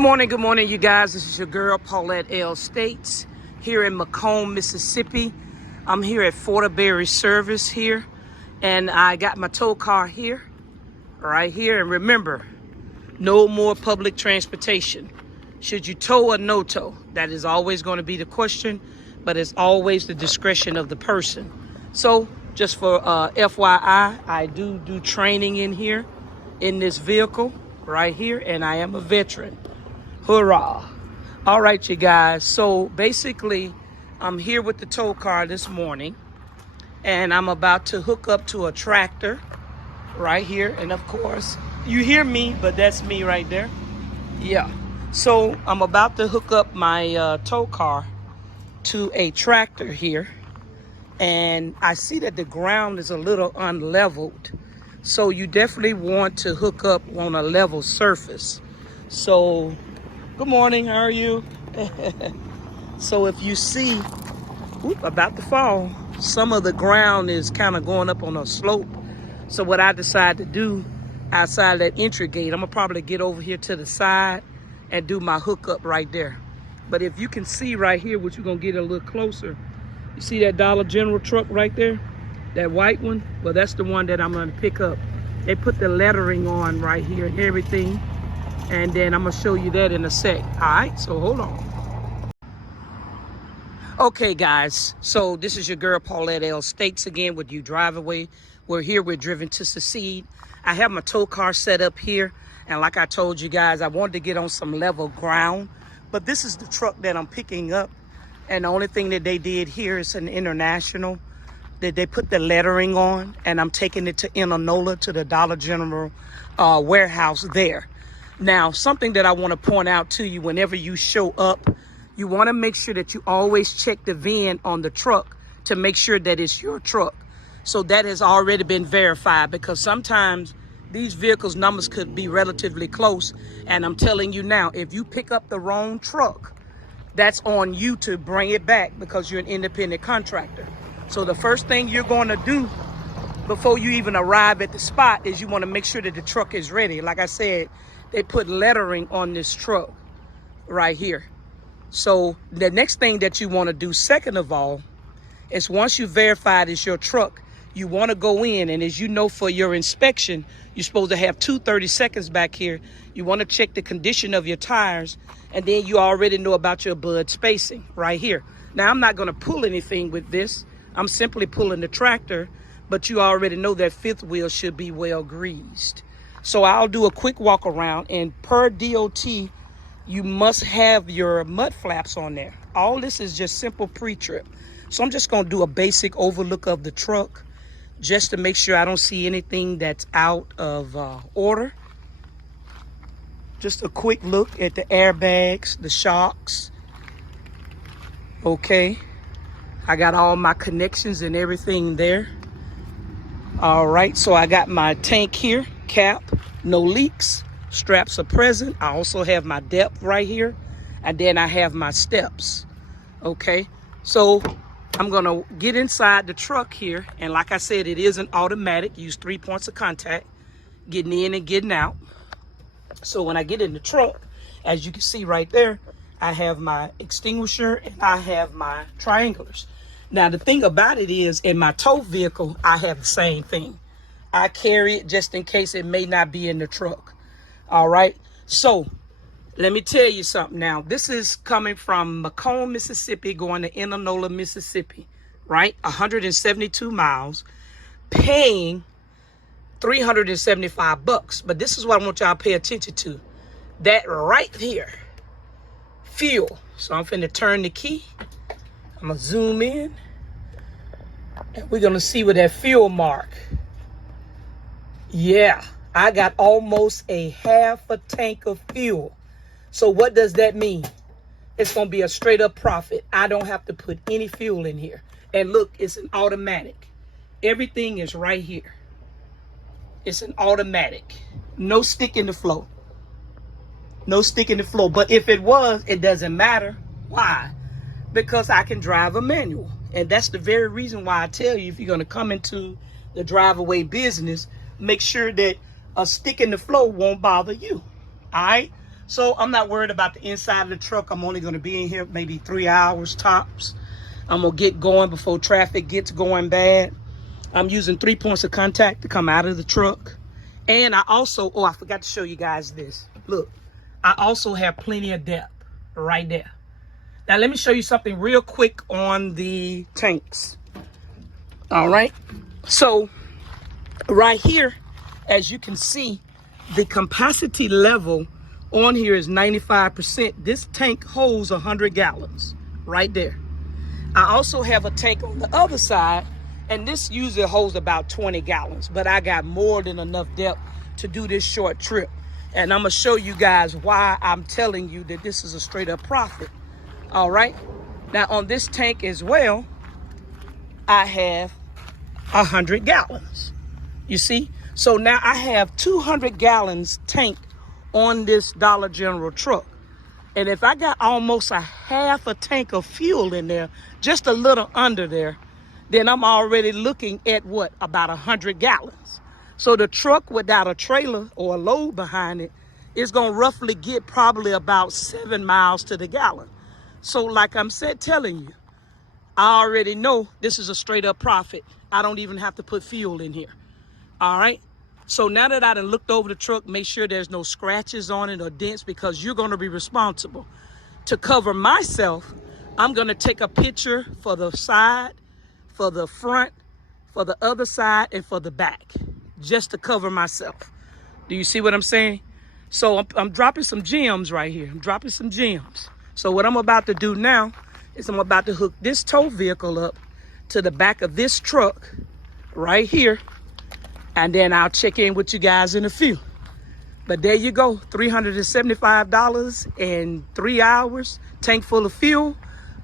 Good morning, you guys. This is your girl, Paulette L. States, here in Macomb, Mississippi. I'm here at Forterberry Service here, and I got my tow car here, right here. And remember, no more public transportation. Should you tow or no tow? That is always going to be the question, but it's always the discretion of the person. So, just for FYI, I do training in here, in this vehicle, right here, and I am a veteran. Hurrah. All right, you guys. So basically, I'm here with the tow car this morning, and I'm about to hook up to a tractor right here. And of course, you hear me, but that's me right there. Yeah. So I'm about to hook up my tow car to a tractor here. And I see that the ground is a little unleveled. So you definitely want to hook up on a level surface. So, good morning, how are you? So if you see, about to fall, some of the ground is kind of going up on a slope. So what I decided to do outside that entry gate, I'm gonna probably get over here to the side and do my hookup right there. But if you can see right here, which you're gonna get a little closer, you see that Dollar General truck right there? That white one? Well, that's the one that I'm gonna pick up. They put the lettering on right here and everything. And then I'm gonna show you that in a sec. All right, so hold on. Okay, guys, so this is your girl, Paulette L. States again with you, Driveaway. We're here, we're driven to succeed. I have my tow car set up here. And like I told you guys, I wanted to get on some level ground. But this is the truck that I'm picking up. And the only thing that they did here is an international that they put the lettering on, and I'm taking it to Indianola to the Dollar General warehouse there. Now, something that I want to point out to you, whenever you show up, you want to make sure that you always check the VIN on the truck to make sure that it's your truck. So that has already been verified, because sometimes these vehicles' numbers could be relatively close. And I'm telling you now, if you pick up the wrong truck, that's on you to bring it back, because you're an independent contractor. So the first thing you're going to do before you even arrive at the spot is you want to make sure that the truck is ready. Like I said, they put lettering on this truck right here. So the next thing that you want to do, second of all, is once you verified it's your truck, you want to go in, and as you know, for your inspection, you're supposed to have 30 seconds back here. You want to check the condition of your tires, and then you already know about your bud spacing right here. Now, I'm not going to pull anything with this. I'm simply pulling the tractor, but you already know that fifth wheel should be well greased. So I'll do a quick walk around, and per DOT, you must have your mud flaps on there. All this is just simple pre-trip. So I'm just going to do a basic overlook of the truck just to make sure I don't see anything that's out of order. Just a quick look at the airbags, the shocks. Okay. I got all my connections and everything there. All right, so I got my tank here, cap, no leaks, straps are present. I also have my depth right here, and then I have my steps. Okay, so I'm gonna get inside the truck here, and like I said, it is an automatic. Use 3 points of contact, getting in and getting out. So when I get in the truck, as you can see right there, I have my extinguisher and I have my triangulars. Now, the thing about it is, in my tow vehicle, I have the same thing. I carry it just in case it may not be in the truck. All right. So let me tell you something now. This is coming from Macomb, Mississippi, going to Indianola, Mississippi, right? 172 miles, paying $375. But this is what I want y'all to pay attention to. That right here, fuel. So I'm finna turn the key. I'm gonna zoom in, and we're gonna see what that fuel mark. Yeah, I got almost a half a tank of fuel. So what does that mean? It's gonna be a straight up profit. I don't have to put any fuel in here. And look, it's an automatic. Everything is right here. It's an automatic. No stick in the flow. No stick in the flow. But if it was, it doesn't matter. Why? Because I can drive a manual. And that's the very reason why I tell you, if you're going to come into the Driveaway business, make sure that a stick in the flow won't bother you. All right? So I'm not worried about the inside of the truck. I'm only going to be in here maybe 3 hours tops. I'm going to get going before traffic gets going bad. I'm using 3 points of contact to come out of the truck. And I also, oh, I forgot to show you guys this. Look, I also have plenty of depth right there. Now, let me show you something real quick on the tanks. All right. So right here, as you can see, the capacity level on here is 95%. This tank holds 100 gallons right there. I also have a tank on the other side, and this usually holds about 20 gallons, but I got more than enough depth to do this short trip. And I'm gonna show you guys why I'm telling you that this is a straight up profit. All right. Now on this tank as well, I have 100 gallons. You see? So now I have 200 gallons tanked on this Dollar General truck. And if I got almost a half a tank of fuel in there, just a little under there, then I'm already looking at what? About 100 gallons. So the truck without a trailer or a load behind it is going to roughly get probably about 7 miles to the gallon. So like I'm telling you, I already know this is a straight up profit. I don't even have to put fuel in here. All right. So now that I done looked over the truck, make sure there's no scratches on it or dents, because you're going to be responsible. To cover myself, I'm going to take a picture for the side, for the front, for the other side, and for the back, just to cover myself. Do you see what I'm saying? So I'm dropping some gems right here. I'm dropping some gems. So what I'm about to do now is I'm about to hook this tow vehicle up to the back of this truck right here. And then I'll check in with you guys in a few. But there you go, $375 in 3 hours, tank full of fuel.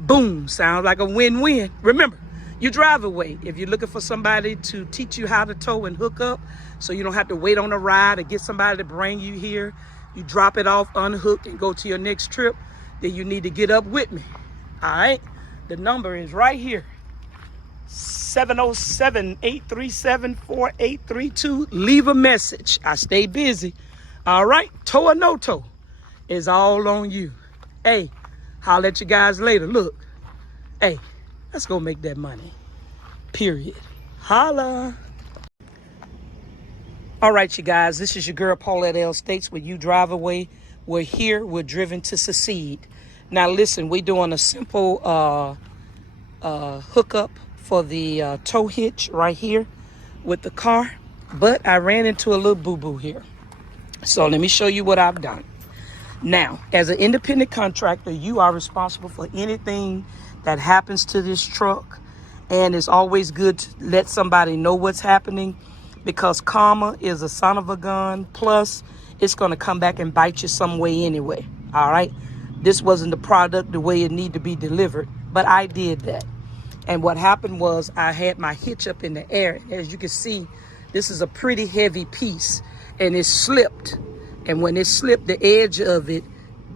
Boom, sounds like a win-win. Remember, you Driveaway. If you're looking for somebody to teach you how to tow and hook up, so you don't have to wait on a ride or get somebody to bring you here, you drop it off, unhook, and go to your next trip, then you need to get up with me. All right? The number is right here. 707-837-4832. Leave a message. I stay busy. All right. Tow or no tow is all on you. Hey, holler at you guys later. Look. Hey, let's go make that money. Period. Holla. All right, you guys. This is your girl Paulette L. States with you Driveaway. We're here. We're driven to succeed. Now, listen, we're doing a simple hookup for the tow hitch right here with the car, but I ran into a little boo-boo here. So let me show you what I've done. Now, as an independent contractor, you are responsible for anything that happens to this truck, and it's always good to let somebody know what's happening, because karma is a son of a gun. Plus, it's going to come back and bite you some way anyway. All right. This wasn't the product the way it needed to be delivered, but I did that. And what happened was I had my hitch up in the air. As you can see, this is a pretty heavy piece, and it slipped. And when it slipped, the edge of it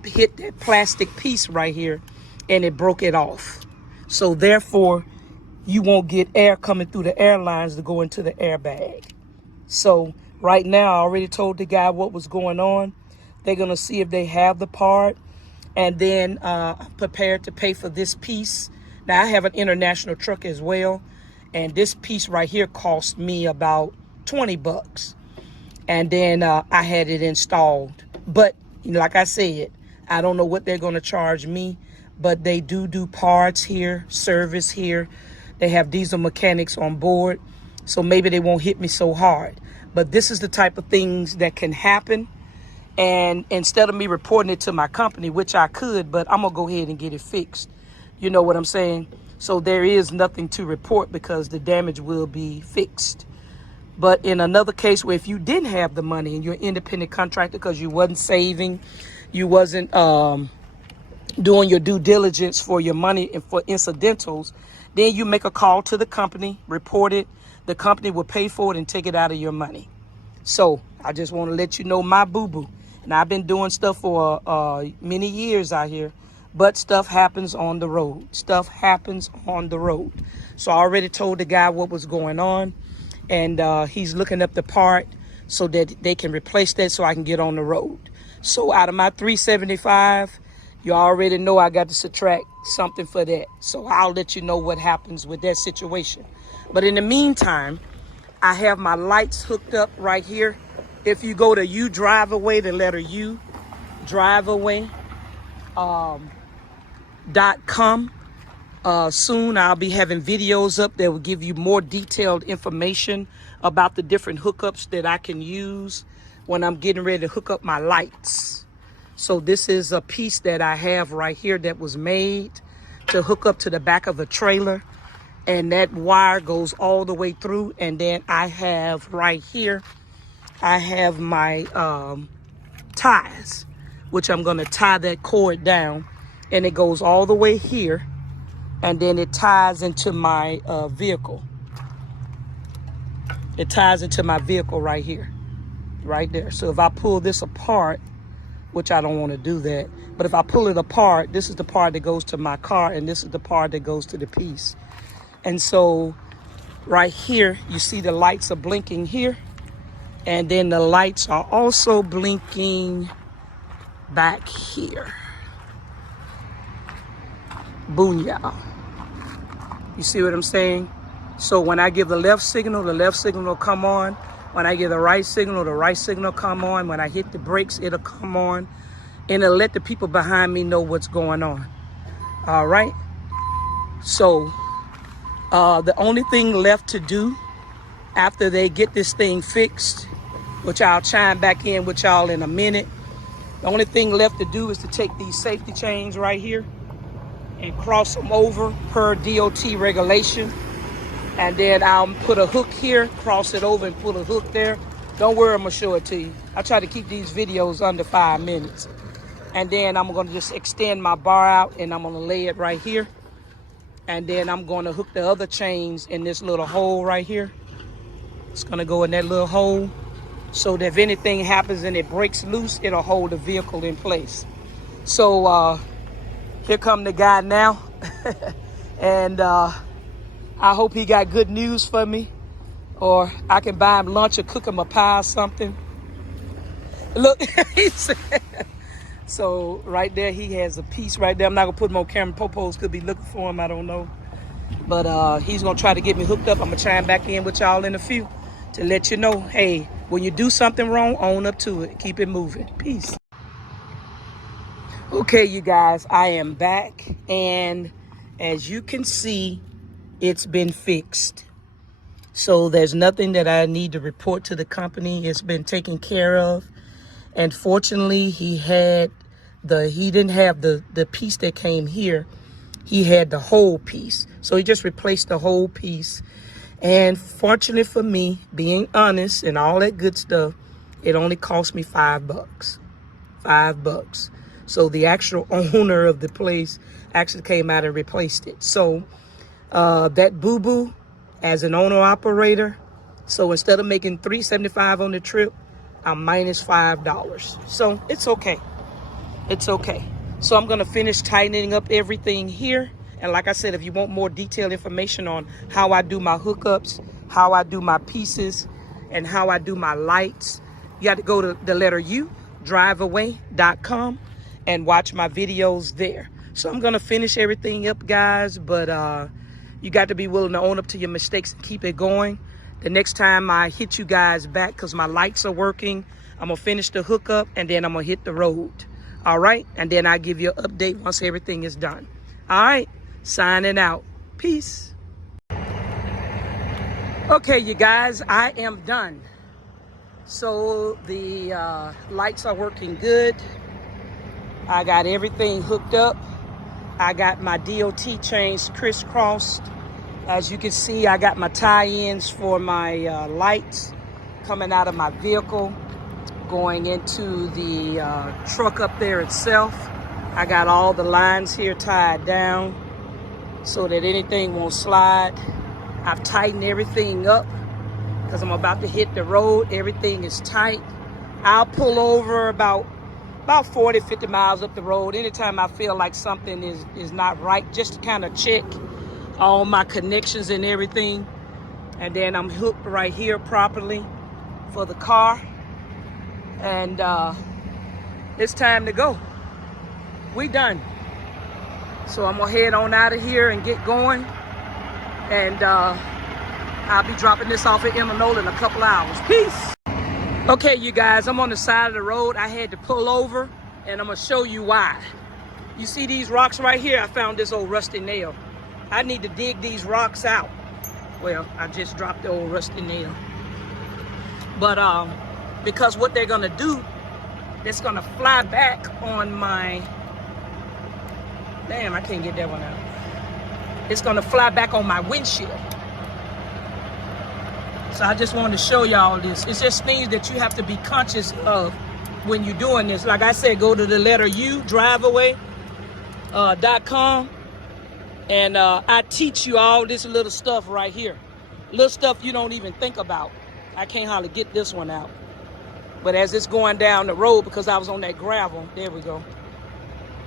hit that plastic piece right here, and it broke it off. So therefore, you won't get air coming through the airlines to go into the airbag. So right now, I already told the guy what was going on. They're going to see if they have the part. And then I'm prepared to pay for this piece. Now, I have an international truck as well, and this piece right here cost me about 20 bucks. And then I had it installed. But, you know, like I said, I don't know what they're going to charge me, but they do parts here, service here. They have diesel mechanics on board, so maybe they won't hit me so hard. But this is the type of things that can happen. And instead of me reporting it to my company, which I could, but I'm going to go ahead and get it fixed. You know what I'm saying? So there is nothing to report because the damage will be fixed. But in another case where if you didn't have the money and you're an independent contractor because you wasn't saving, you wasn't doing your due diligence for your money and for incidentals, then you make a call to the company, report it. The company will pay for it and take it out of your money. So I just want to let you know my boo-boo. And I've been doing stuff for many years out here. But stuff happens on the road. Stuff happens on the road. So I already told the guy what was going on. And he's looking up the part so that they can replace that so I can get on the road. So out of my $375, you already know I got to subtract something for that. So I'll let you know what happens with that situation. But in the meantime, I have my lights hooked up right here. If you go to Driveaway, the letter U, Driveaway.com. Soon I'll be having videos up that will give you more detailed information about the different hookups that I can use when I'm getting ready to hook up my lights. So this is a piece that I have right here that was made to hook up to the back of a trailer. And that wire goes all the way through. And then I have right here, I have my ties, which I'm going to tie that cord down. And it goes all the way here. And then it ties into my vehicle. It ties into my vehicle right here, right there. So if I pull this apart, which I don't want to do that, but if I pull it apart, this is the part that goes to my car and this is the part that goes to the piece. And so right here, you see the lights are blinking here. And then the lights are also blinking back here. Booyah. You see what I'm saying? So when I give the left signal will come on. When I give the right signal will come on. When I hit the brakes, it'll come on. And it'll let the people behind me know what's going on. All right? So the only thing left to do after they get this thing fixed, which I'll chime back in with y'all in a minute, the only thing left to do is to take these safety chains right here and cross them over per DOT regulation. And then I'll put a hook here, cross it over and put a hook there. Don't worry, I'm gonna show it to you. I try to keep these videos under 5 minutes. And then I'm gonna just extend my bar out and I'm gonna lay it right here. And then I'm gonna hook the other chains in this little hole right here. It's gonna go in that little hole so that if anything happens and it breaks loose, it'll hold the vehicle in place. So here come the guy now. And I hope he got good news for me, or I can buy him lunch or cook him a pie or something. Look, he said, so right there, he has a piece right there. I'm not gonna put him on camera. Popos could be looking for him, I don't know. But he's gonna try to get me hooked up. I'm gonna chime back in with y'all in a few to let you know, hey, when you do something wrong, own up to it. Keep it moving. Peace. Okay, you guys, I am back, and as you can see, it's been fixed. So there's nothing that I need to report to the company. It's been taken care of. And fortunately, he didn't have the piece that came here. He had the whole piece. So he just replaced the whole piece. And fortunately for me, being honest and all that good stuff, it only cost me $5. $5. So the actual owner of the place actually came out and replaced it. So that boo-boo as an owner-operator, so instead of making $375 on the trip, I'm minus $5. So it's okay. It's okay. So I'm going to finish tightening up everything here. And like I said, if you want more detailed information on how I do my hookups, how I do my pieces, and how I do my lights, you got to go to the letter U, Driveaway.com, and watch my videos there. So I'm going to finish everything up, guys, but you got to be willing to own up to your mistakes and keep it going. The next time I hit you guys back, because my lights are working, I'm going to finish the hookup, and then I'm going to hit the road. All right? And then I'll give you an update once everything is done. All right? Signing out. Peace. Okay, you guys, I am done. So the lights are working good. I got everything hooked up. I got my DOT chains crisscrossed. As you can see, I got my tie-ins for my lights coming out of my vehicle, going into the truck up there itself. I got all the lines here tied down so that anything won't slide. I've tightened everything up because I'm about to hit the road. Everything is tight. I'll pull over about 40, 50 miles up the road anytime I feel like something is not right, just to kind of check all my connections and everything. And then I'm hooked right here properly for the car. And it's time to go. We done. So I'm gonna head on out of here and get going. And I'll be dropping this off at Eminola in a couple hours. Peace. Okay, you guys, I'm on the side of the road. I had to pull over, and I'm gonna show you why. You see these rocks right here? I found this old rusty nail. I need to dig these rocks out. Well, I just dropped the old rusty nail. But because what they're gonna do, it's gonna fly back on my, damn, I can't get that one out. It's gonna fly back on my windshield. So I just wanted to show y'all this. It's just things that you have to be conscious of when you're doing this. Like I said, go to the letter U, Driveaway.com, and I teach you all this little stuff right here. Little stuff you don't even think about. I can't hardly get this one out. But as it's going down the road, because I was on that gravel, there we go.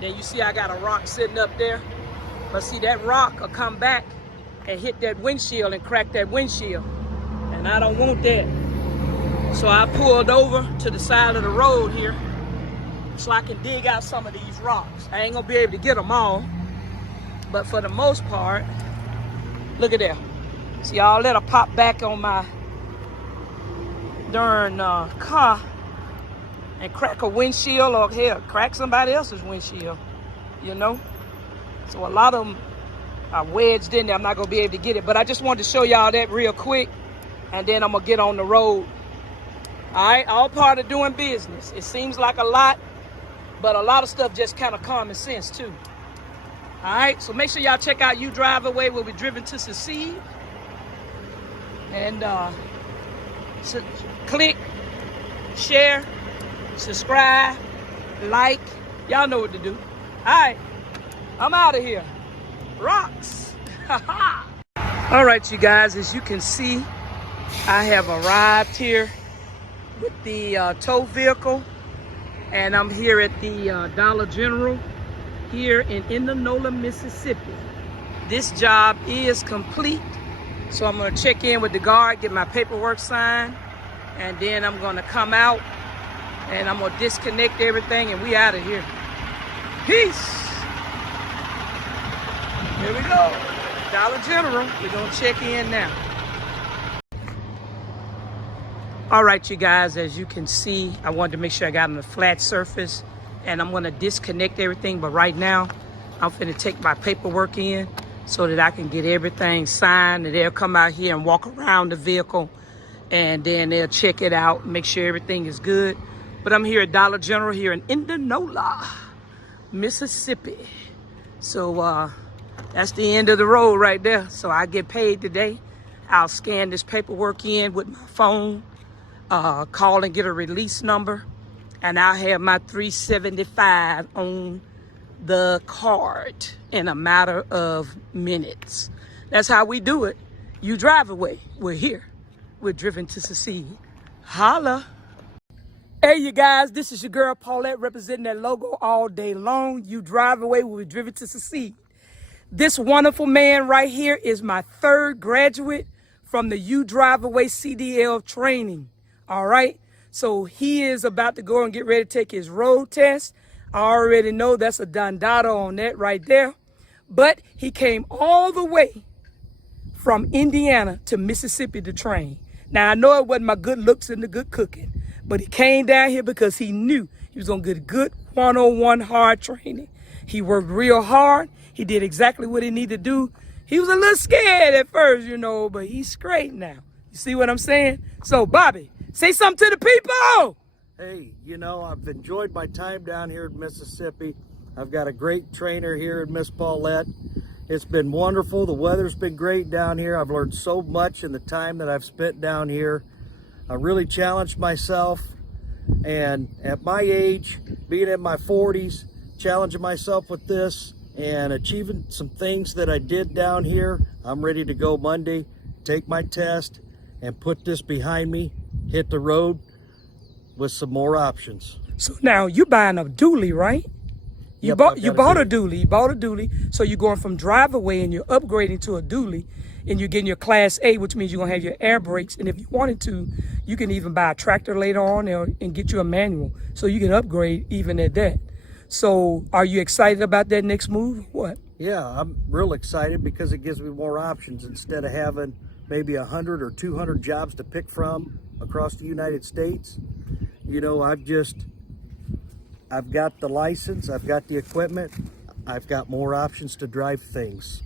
Then you see I got a rock sitting up there. But see, that rock will come back and hit that windshield and crack that windshield. And I don't want that. So I pulled over to the side of the road here so I can dig out some of these rocks. I ain't gonna be able to get them all, but for the most part, look at that. See, all that'll pop back on my darn car and crack a windshield, or hell, crack somebody else's windshield, you know? So a lot of them are wedged in there. I'm not gonna be able to get it, but I just wanted to show y'all that real quick, and then I'm gonna get on the road. All right, all part of doing business. It seems like a lot, but a lot of stuff just kind of common sense too. All right, so make sure y'all check out You Driveaway, where we're driven to succeed. And so click, share, subscribe, like. Y'all know what to do. All right, I'm out of here. Rocks. All right, you guys, as you can see, I have arrived here with the tow vehicle, and I'm here at the Dollar General here in Eminola, Mississippi. This job is complete, so I'm gonna check in with the guard, get my paperwork signed, and then I'm gonna come out and I'm gonna disconnect everything, and we out of here. Peace. Here we go, Dollar General. We're gonna check in now. All right, you guys, as you can see, I wanted to make sure I got on a flat surface, and I'm gonna disconnect everything, but right now, I'm finna take my paperwork in so that I can get everything signed, and they'll come out here and walk around the vehicle, and then they'll check it out, make sure everything is good. But I'm here at Dollar General here in Eminola, Mississippi. So that's the end of the road right there. So I get paid today. I'll scan this paperwork in with my phone, call and get a release number, and I'll have my $375 on the card in a matter of minutes. That's how we do it. You Driveaway. We're here. We're driven to succeed. Holla. Hey, you guys, this is your girl Paulette, representing that logo all day long. You Driveaway. We're driven to succeed. This wonderful man right here is my third graduate from the You Driveaway CDL training. All right, so he is about to go and get ready to take his road test. I already know that's a dondado on that right there. But he came all the way from Indiana to Mississippi to train. Now, I know it wasn't my good looks and the good cooking, but he came down here because he knew he was going to get a good one-on-one hard training. He worked real hard. He did exactly what he needed to do. He was a little scared at first, you know, but he's straight now. You see what I'm saying? So, Bobby, say something to the people. Hey, you know, I've enjoyed my time down here in Mississippi. I've got a great trainer here in Miss Paulette. It's been wonderful. The weather's been great down here. I've learned so much in the time that I've spent down here. I really challenged myself, and at my age, being in my 40s, challenging myself with this and achieving some things that I did down here, I'm ready to go Monday, take my test, and put this behind me, hit the road with some more options. So now you buying a dually, right? You Yep, bought a dually. dually. You bought a dually. So you're going from Driveaway and you're upgrading to a dually, and you're getting your Class A, which means you're gonna have your air brakes. And if you wanted to, You can even buy a tractor later on and get you a manual, so you can upgrade even at that. So are you excited about that next move? What? Yeah, I'm real excited because it gives me more options instead of having maybe 100 or 200 jobs to pick from across the United States. You know, I've got the license, I've got the equipment, I've got more options to drive things.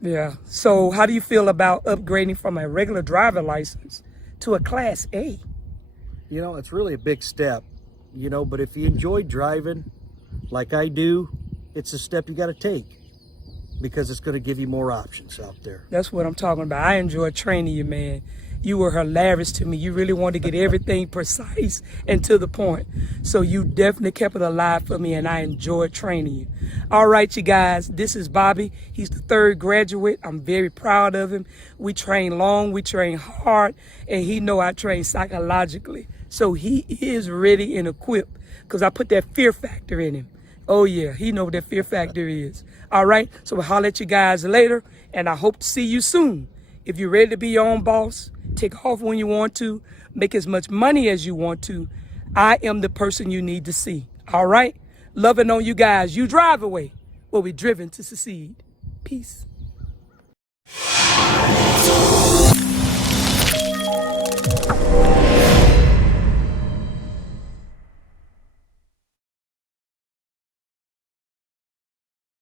Yeah. So how do you feel about upgrading from a regular driver license to a Class A? You know, it's really a big step, you know, but if you enjoy driving like I do, it's a step you got to take because it's going to give you more options out there. That's what I'm talking about. I enjoyed training you, man. You were hilarious to me. You really wanted to get everything precise and to the point. So you definitely kept it alive for me, and I enjoyed training you. All right, you guys, this is Bobby. He's the 3rd graduate. I'm very proud of him. We train long, we train hard, and he know I train psychologically. So he is ready and equipped because I put that fear factor in him. Oh yeah, he know what that fear factor is. All right, so we'll holler at you guys later, and I hope to see you soon. If you're ready to be your own boss, take off when you want to, make as much money as you want to, I am the person you need to see. All right? Loving on you guys. You Driveaway, where we're driven to succeed. Peace.